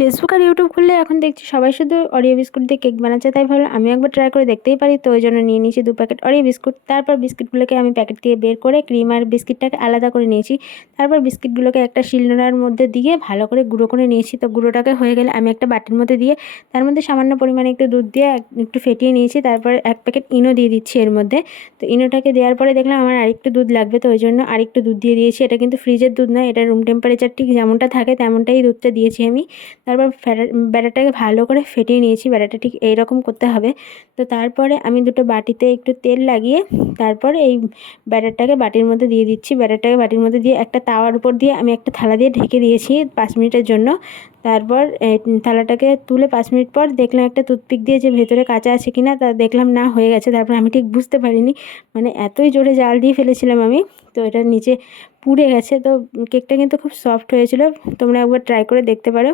Facebook আর YouTube খুললে এখন দেখছি সবাই শুধু অরিও বিস্কুট দিয়ে কেক বানাচ্ছে, তাই ভাবলাম আমি একবার ট্রাই করে দেখতেই পারি। তো ওই জন্য নিয়ে নিয়েছি 2 প্যাকেট অরিও বিস্কুট। তারপর বিস্কিটগুলোকে আমি প্যাকেট থেকে বের করে ক্রিম আর বিস্কিটটাকে আলাদা করে নিয়েছি। তারপর বিস্কিটগুলোকে একটা শিলনোড়ার মধ্যে দিয়ে ভালো করে গুঁড়ো করে নিয়েছি। তো গুঁড়োটাকে হয়ে গেলে আমি একটা বাটির মধ্যে দিয়ে তার মধ্যে সামান্য পরিমাণে একটু দুধ দিয়ে একটু ফেটিয়ে নিয়েছি। তারপর 1 প্যাকেট ইনো দিয়ে দিচ্ছি এর মধ্যে। তো ইনোটাকে দেওয়ার পরে দেখলাম আমার আরেকটু দুধ লাগবে, তো ওই জন্য আরেকটু দুধ দিয়ে দিয়েছি। এটা কিন্তু ফ্রিজের দুধ নয়, এটা রুম টেম্পারেচার ঠিক যেমনটা থাকে তেমনটাই দুধটা দিয়েছি আমি। তারপর ব্যাটারটাকে ভালো করে ফেটিয়ে নিয়েছি। ব্যাটারটা ঠিক এইরকম করতে হবে। তো তারপরে আমি দুটো বাটিতে একটু তেল লাগিয়ে তারপর এই ব্যাটারটাকে বাটির মধ্যে দিয়ে দিচ্ছি। ব্যাটারটাকে বাটির মধ্যে দিয়ে একটা তাওয়ার উপর দিয়ে আমি একটা থালা দিয়ে ঢেকে দিয়েছি 5 মিনিটের জন্য। তারপর থালাটাকে তুলে 5 মিনিট পর দেখলাম একটা টুথপিক দিয়ে যে ভেতরে কাঁচা আছে কিনা, তা দেখলাম না, হয়ে গেছে। তারপর আমি ঠিক বুঝতে পারিনি, মানে এতই জোরে জাল দিয়ে ফেলেছিলাম আমি, তো এটার নিচে পুড়ে গেছে। তো কেকটা কিন্তু খুব সফট হয়েছিল, তোমরা একবার ট্রাই করে দেখতে পারো।